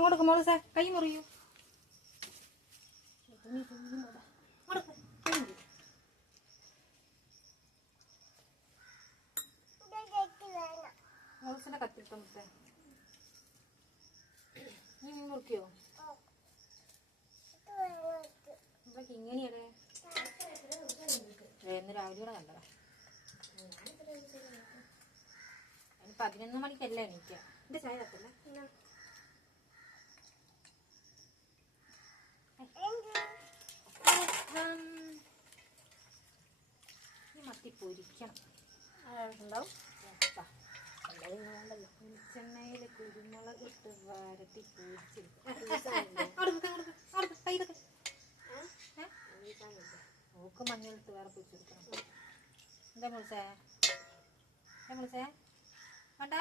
അങ്ങോട്ട് മോളെ കൈ മുറിയൂ. മോളസിന്റെ കത്തിട്ടോ മുത്തേ. നീ മീൻ മുറിക്കോ? ഇതൊക്കെ ഇങ്ങനെയല്ലേ ഇന്ന് രാവിലെ കണ്ടതാ. 11 മണിക്കല്ല എനിക്ക്. എന്റെ ചായ തട്ടല്ലേ. ഈ മത്തി പൊരിക്കണം. ഉണ്ടാവും. വെളിച്ചെണ്ണയിൽ കുരുമുളക് ഇട്ട് വരട്ടി ഓക്ക് മഞ്ഞളിട്ട് വേറെ പൊരിച്ചെടുക്കണം. എന്താ മുളിച്ചേ? മുളിച്ചേ വേണ്ട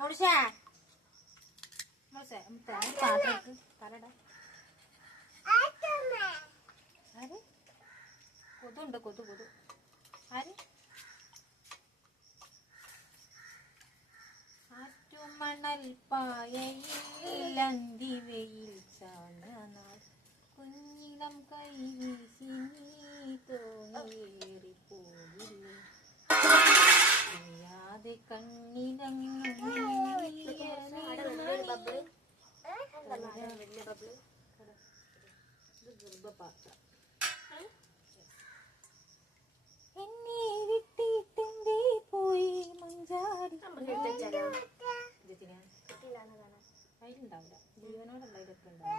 മുളിച്ചേ മുളിച്ചേ പാത്രത്തിൽ തലടാ. ആര് കൊതുണ്ട്? കൊതു ആര്? ആറ്റുമണൽ പായയിൽ അന്തി വെയിൽ ചാഞ്ഞനാൾ കുഞ്ഞിളം കൈ വീശി നീ തോന്നിയേറിപ്പോയില്ലേ അറിയാതെ കണ്ണിലങ്ങ് ഗർഭപാത്രം എന്നെ വിട്ടിട്ടെന്തേ പോയി മഞ്ചാടി. അതിലുണ്ടാവില്ല, ജീവനോടുള്ള ഇതൊക്കെ ഉണ്ടാവും.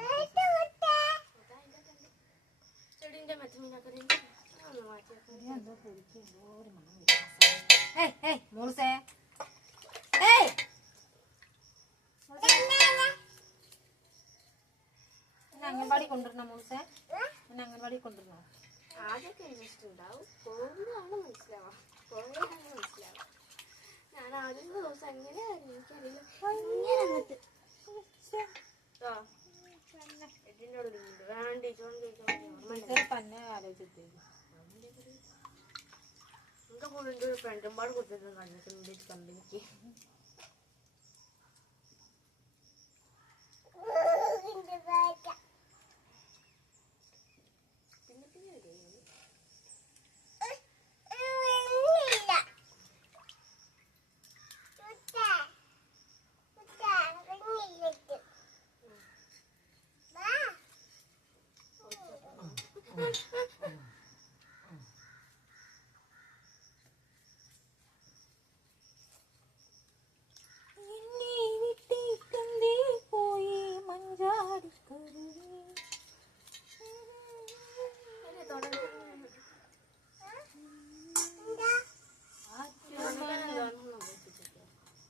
അംഗൻവാടി കൊണ്ടുവരണോ മോൾസെ? എന്നെ അംഗൻവാടി കൊണ്ടുവരണോ? ആദ്യമൊക്കെ ഇൻട്രസ്റ്റ് ഉണ്ടാവും, പോകുമ്പോഴാണ് മനസ്സിലാവാം. ഞാൻ ആദ്യത്തെ ദിവസം എങ്ങനെയായിരുന്നു എനിക്കറിയില്ല. ഇങ്ങനെ അങ്ങോട്ട് തന്നെ ആലോചിച്ചിട്ട് എന്റെ കൂടെ ഫ്രണ്ടും പാട് കൊടുത്തിട്ട് കണ്ടിട്ടുണ്ട് കമ്പനിക്ക്.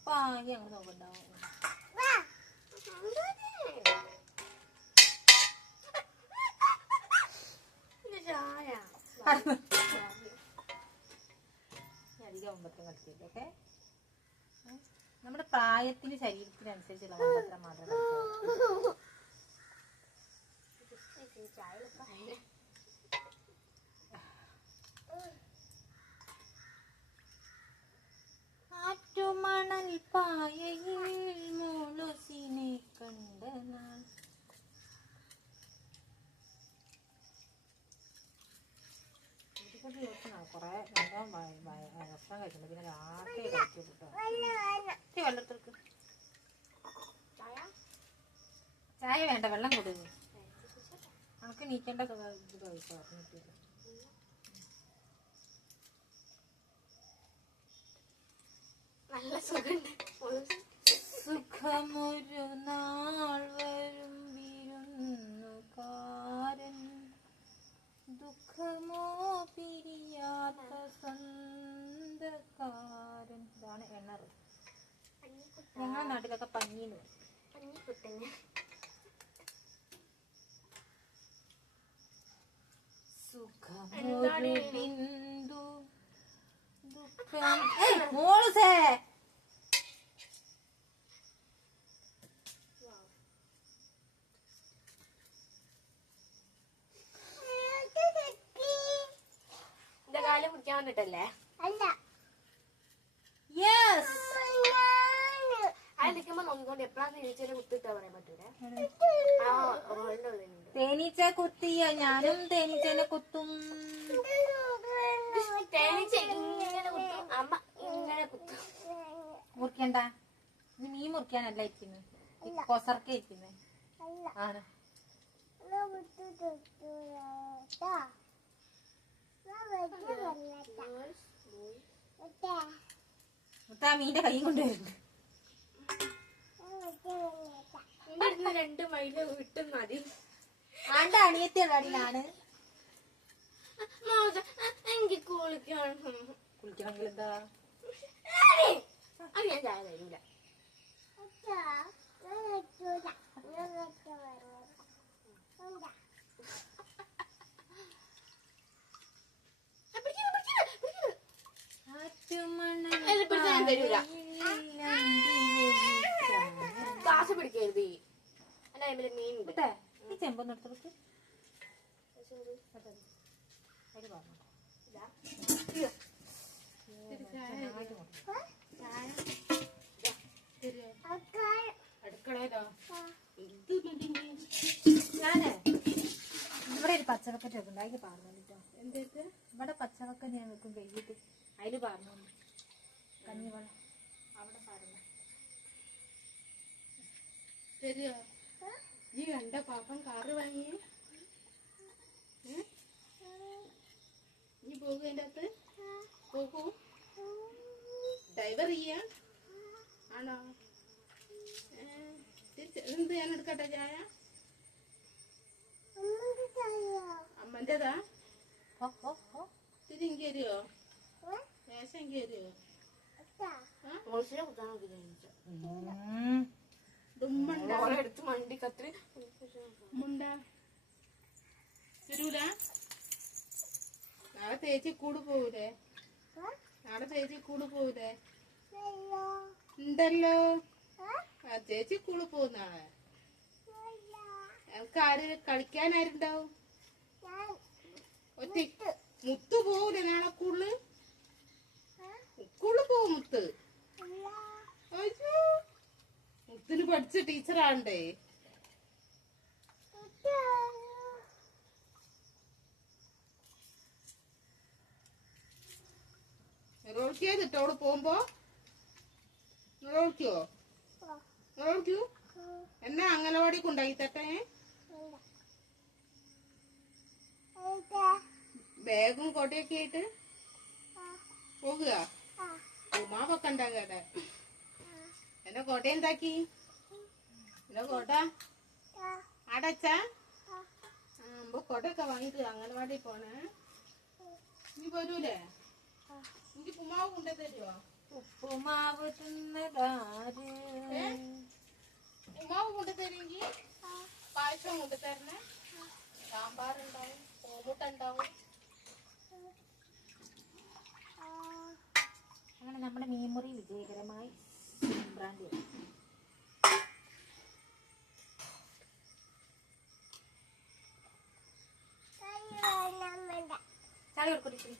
പാങ്ങി അങ്ങ് നോക്കണ്ടാവും. അധികം ഒമ്പത്രം കളിക്കില്ല. ഓക്കെ, നമ്മുടെ പ്രായത്തിന് ശരീരത്തിനനുസരിച്ചുള്ള ഒമ്പത്രം മാത്രം കളിക്കാം. ആറ്റുമണൽ പായയിൽ മോളസിനെ കണ്ട നാൾ കൊറേ ഭക്ഷണം കഴിച്ചിട്ടുണ്ട്. പിന്നെ രാത്രി കഴിച്ചു കിട്ടോ. വെള്ളത്തിലേക്ക് ചായ വേണ്ട, വെള്ളം കൊടുക്കും. നമുക്ക് നീക്കേണ്ട ഇത് കഴിച്ചോ. സുഖമൊരു നാൾ വരും വിരുന്നുകാരൻ ദുഃഖമോ പിരിയാത്ത സ്വന്തക്കാരൻ. ഇതാണ് എണ്ണറ്. ഞങ്ങളുടെ നാട്ടിലൊക്കെ പഞ്ഞീന്ന് പറയും. സുഖമൊരു ബിന്ദു ദുഃഖം. മോളസേ കാലം കുടിക്കാൻ വന്നിട്ടല്ലേ? അല്ല. യെസ്. എപ്പോഴാണ് തേനീച്ചേനെ കുത്തിട്ടാ പറയാൻ പറ്റൂലേ. ആ റോളിന്റെ ഉള്ളിലുണ്ട്. തേനീച്ച കുത്തിയ ഞാനും തേനീച്ചനെ കുത്തും. തേനീച്ച ഇങ്ങനെ കുത്തും, അമ്മ ഇങ്ങനെ കുത്തും. മുറിക്കണ്ട, ഇത് മീൻ മുറിക്കാനല്ല ഇരിക്കുന്നത്, കൊസർക്ക ഇരിക്കുന്നത് ആണ്. മുത്താ മീന്റെ കൈ കൊണ്ടുവരുന്നുണ്ട്. 2 മൈല് വിട്ടും മതി. ആണ്ട അണിയത്തിയുള്ള അടിയിലാണ്. എനിക്ക് കുളിക്കണം. കുളിക്കണമെങ്കിൽ എന്താ അത് ഞാൻ ചായ തരൂല. ഗ്ലാസ് പിടിക്കരുത്. അല്ല അതിൽ മീനുണ്ട്. ഈ ചെമ്പൊന്നും എടുത്തു അടുക്കളയിലോ ഞാന് ഇവിടെ ഒരു പച്ചവക്കറ്റ് വെക്കുന്നുണ്ട്, അതിന് പറഞ്ഞു കേട്ടോ. എന്തൊക്കെ ഇവിടെ പച്ചവക്ക ഞാൻ വെക്കും കഴുകിട്ട്, അതില് പറഞ്ഞു കഞ്ഞിവെള്ളം അവിടെ പറഞ്ഞു ശരിയോ. ഈ കണ്ട പാപ്പൻ കാറ് വാങ്ങി നീ പോകും അതിൻ്റെ അകത്ത് പോകൂ. ഡ്രൈവർ ചെയ്യാ ആണോ? എന്ത് ഞാൻ എടുക്കട്ടെ ചായ? അമ്മൻ്റെതാ. തിരി എനിക്ക് തരുമോ? ശേഷം എനിക്ക് തരുമോ? എടുത്ത് മണ്ടി കത്തിരി മുണ്ട തരൂല. നാളെ തേച്ചി കൂട് പോവൂലേ? നാളെ തേച്ചി കൂട് പോവൂലേ? ഉണ്ടല്ലോ. ആ ചേച്ചി കൂട് പോകും നാളെ. ഞങ്ങൾക്ക് ആര് കളിക്കാൻ ആരുണ്ടാവും? ഒറ്റ മുത്തു പോവൂലേ നാളെ സ്കൂളില്? സ്കൂളിൽ പോവും മുത്ത്. മുത്തിന് പഠിച്ച ടീച്ചറാണ്ടേ. നിറോളിക്കോ അവള് പോകുമ്പോ? നിറോളിക്കോ? നിറോളിക്കൂ എന്നാ അംഗനവാടി കൊണ്ടാക്കി തട്ടെ. ബാഗും കൊടയൊക്കെ ആയിട്ട് പോകുക. ഉമാവൊക്കെ ഉണ്ടാകട്ടെ. എന്റെ കൊട എന്താക്കി? എന്റെ കൊട അടച്ചാ? കൊടയൊക്കെ വാങ്ങിട്ട് അംഗനവാടി പോണേ. നീ വരൂലേ? എനിക്ക് ഉമാവ് കൊണ്ടു തരുമോ? ഉപ്പുമാവ് തിന്നതാര്? ഉമാവ് കൊണ്ടു തരുമെങ്കിൽ പായസം കൊണ്ടു തരണേ. സാമ്പാറുണ്ടാവും, കോമുട്ട ഉണ്ടാവും. അങ്ങനെ നമ്മുടെ മീൻമുറി വിജയകരമായി സംക്രാന്തി. ചാടി കൊടുക്കും.